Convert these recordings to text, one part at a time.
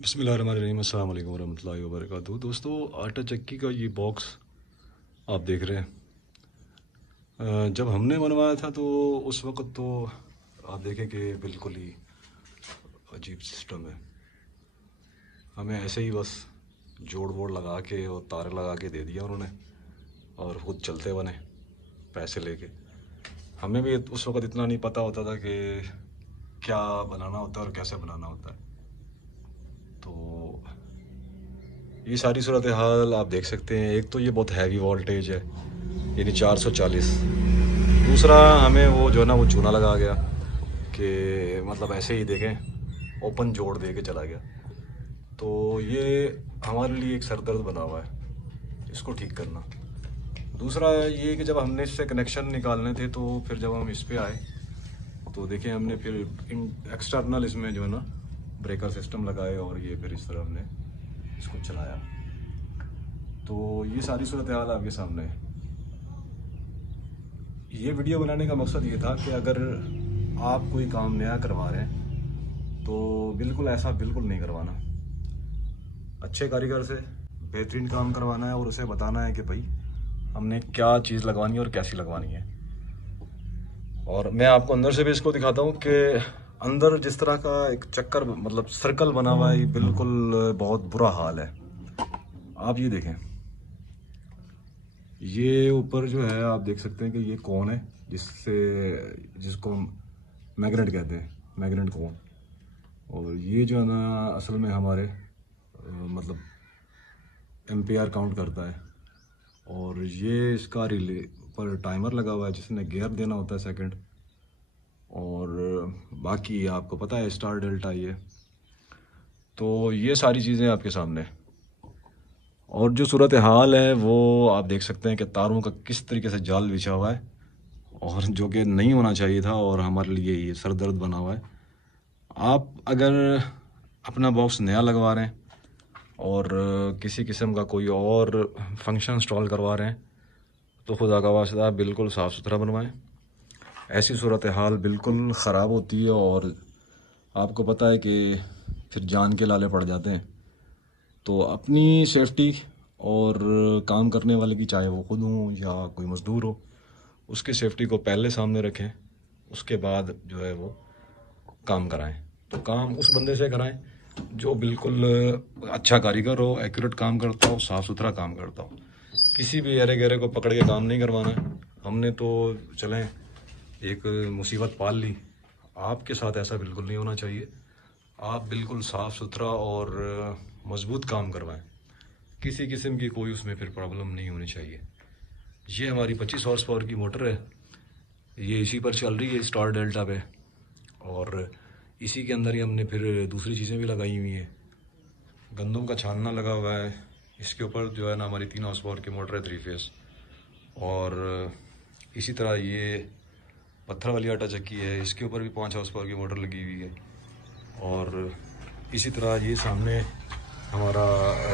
बिस्मिल्लाहिर्रहमानिर्रहीम, अस्सलाम वालेकुम वरहमतुल्लाहि वबरकातुहू। दोस्तों, आटा चक्की का ये बॉक्स आप देख रहे हैं। जब हमने बनवाया था तो उस वक़्त तो आप देखें कि बिल्कुल ही अजीब सिस्टम है। हमें ऐसे ही बस जोड़ वोड़ लगा के और तार लगा के दे दिया उन्होंने और खुद चलते बने पैसे लेके। हमें भी उस वक़्त इतना नहीं पता होता था कि क्या बनाना होता है और कैसे बनाना होता है। तो ये सारी सूरत हाल आप देख सकते हैं। एक तो ये बहुत हैवी वोल्टेज है, यानी 440। दूसरा, हमें वो जो है ना वो चूना लगा गया कि मतलब ऐसे ही देखें ओपन जोड़ दे के चला गया। तो ये हमारे लिए एक सरदर्द बना हुआ है इसको ठीक करना। दूसरा ये कि जब हमने इससे कनेक्शन निकालने थे तो फिर जब हम इस पे आए तो देखें हमने फिर एक्सटर्नल इसमें जो है ना ब्रेकर सिस्टम लगाए और ये फिर इस तरह हमने इसको चलाया। तो ये सारी सूरत हाल आपके सामने है। ये वीडियो बनाने का मकसद ये था कि अगर आप कोई काम नया करवा रहे हैं तो बिल्कुल ऐसा बिल्कुल नहीं करवाना। अच्छे कारीगर से बेहतरीन काम करवाना है और उसे बताना है कि भाई हमने क्या चीज़ लगवानी है और कैसी लगवानी है। और मैं आपको अंदर से भी इसको दिखाता हूँ कि अंदर जिस तरह का एक चक्कर मतलब सर्कल बना हुआ है, ये बिल्कुल बहुत बुरा हाल है। आप ये देखें, ये ऊपर जो है आप देख सकते हैं कि ये कौन है जिसको मैग्नेट कहते हैं, मैग्नेट कौन। और ये जो है ना असल में हमारे मतलब एम्पियर काउंट करता है। और ये इसका रिले पर टाइमर लगा हुआ है जिसने गियर देना होता है सेकंड। और बाकी आपको पता है स्टार डेल्टा ये। तो ये सारी चीज़ें आपके सामने हैं। और जो सूरत हाल है वो आप देख सकते हैं कि तारों का किस तरीके से जाल बिछा हुआ है और जो कि नहीं होना चाहिए था और हमारे लिए ये सर दर्द बना हुआ है। आप अगर अपना बॉक्स नया लगवा रहे हैं और किसी किस्म का कोई और फंक्शन इंस्टॉल करवा रहे हैं तो खुदा का वास्ता बिल्कुल साफ़ सुथरा बनवाएं। ऐसी सूरत हाल बिल्कुल ख़राब होती है और आपको पता है कि फिर जान के लाले पड़ जाते हैं। तो अपनी सेफ्टी और काम करने वाले की, चाहे वो खुद हो या कोई मज़दूर हो, उसकी सेफ्टी को पहले सामने रखें। उसके बाद जो है वो काम कराएं। तो काम उस बंदे से कराएं जो बिल्कुल अच्छा कारीगर हो, एक्यूरेट काम करता हो, साफ़ सुथरा काम करता हो। किसी भी अरे गहरे को पकड़ के काम नहीं करवाना है। हमने तो चलें एक मुसीबत पाल ली, आपके साथ ऐसा बिल्कुल नहीं होना चाहिए। आप बिल्कुल साफ़ सुथरा और मज़बूत काम करवाएं। किसी किस्म की कोई उसमें फिर प्रॉब्लम नहीं होनी चाहिए। ये हमारी 25 हॉर्स पावर की मोटर है, ये इसी पर चल रही है स्टार डेल्टा पे। और इसी के अंदर ही हमने फिर दूसरी चीज़ें भी लगाई हुई हैं। गंदम का छानना लगा हुआ है इसके ऊपर जो है ना, हमारी 3 हॉर्स पावर की मोटर है 3 फेस। और इसी तरह ये पत्थर वाली आटा चक्की है, इसके ऊपर भी 5 हॉर्स पावर की मोटर लगी हुई है। और इसी तरह ये सामने हमारा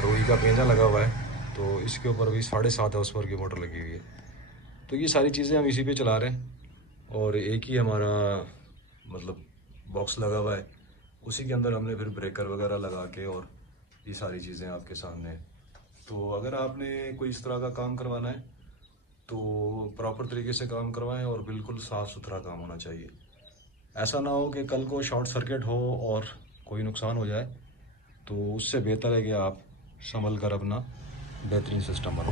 रुई का पेंजा लगा हुआ है तो इसके ऊपर भी 7.5 हॉर्स पावर की मोटर लगी हुई है। तो ये सारी चीज़ें हम इसी पे चला रहे हैं और एक ही हमारा मतलब बॉक्स लगा हुआ है, उसी के अंदर हमने फिर ब्रेकर वगैरह लगा के और ये सारी चीज़ें आपके सामने हैं। तो अगर आपने कोई इस तरह का काम करवाना है तो प्रॉपर तरीके से काम करवाएं और बिल्कुल साफ़ सुथरा काम होना चाहिए। ऐसा ना हो कि कल को शॉर्ट सर्किट हो और कोई नुकसान हो जाए। तो उससे बेहतर है कि आप संभल कर अपना बेहतरीन सिस्टम बनवाएं।